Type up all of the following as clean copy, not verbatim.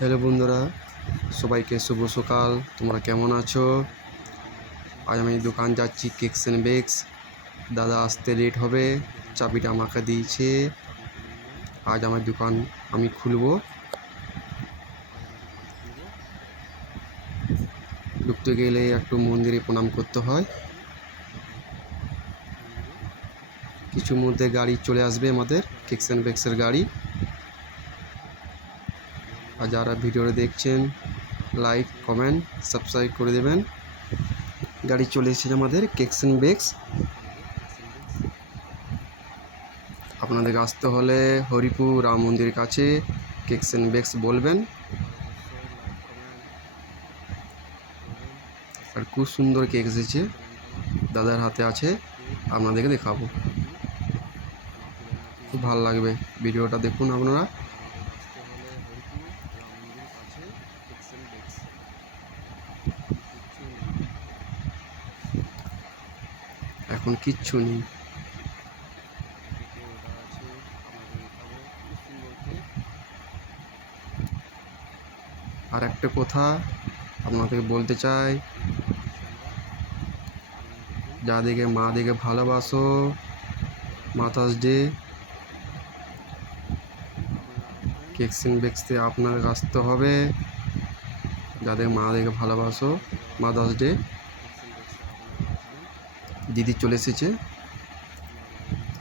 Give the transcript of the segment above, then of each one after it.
Hello বন্ধুরা, সবাইকে শুভ সকাল। তোমরা কেমন আছো? আজ আমি দোকান যাচ্ছি, কেকস অ্যান্ড বেকস। দাদা আসতে লেট হবে, চাবিটা আমাকে দিয়েছে। আজ আমার দোকান আমি খুলবো। ঢুকতে গেলে একটু মন্দিরে প্রণাম করতে হয়। কিছুর মধ্যে গাড়ি চলে আসবে, আমাদের কেকস অ্যান্ড বেকসের গাড়ি। আর যারা ভিডিওটা দেখছেন, লাইক কমেন্ট সাবস্ক্রাইব করে দেবেন। গাড়ি চলে এসেছে আমাদের কেকস অ্যান্ড বেকস। আপনাদেরকে আসতে হলে হরিপুর রাম মন্দিরের কাছে কেকস অ্যান্ড বেকস বলবেন। আর খুব সুন্দর কেক এসেছে, দাদার হাতে আছে, আপনাদেরকে দেখাবো। খুব ভালো লাগবে, ভিডিওটা দেখুন আপনারা। এখন কিচ্ছু নেই। আর একটা কথা আপনাদেরকে বলতে চাই, যাদেরকে মা দেখে ভালোবাসো, মাতাস ডে কেকস অ্যান্ড বেকসে আপনাদের আসতে হবে। যাদের মা দেখে ভালোবাসো, মাদার্স ডে। দিদি চলে এসেছে,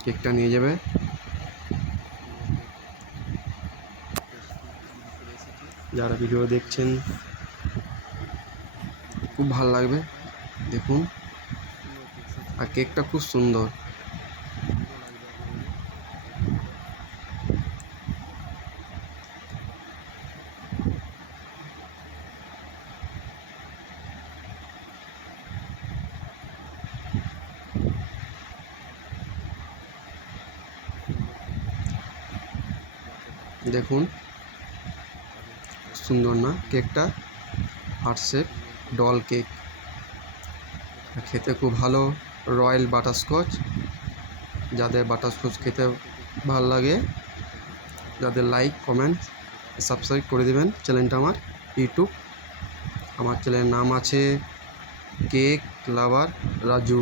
কেকটা নিয়ে যাবে। যারা ভিডিও দেখছেন, খুব ভালো লাগবে, দেখুন। আর কেকটা খুব সুন্দর। দেখুন, সুন্দর না কেকটা? হার্ট শেপ ডল কেক, খেতে খুব ভালো। রয়্যাল বাটারস্কচ, যাদের বাটারস্কচ খেতে ভালো লাগে, যাদের লাইক কমেন্ট সাবস্ক্রাইব করে দেবেন চ্যানেলটা আমার ইউটিউব। আমার চ্যানেলের নাম আছে কেক লাভার রাজু।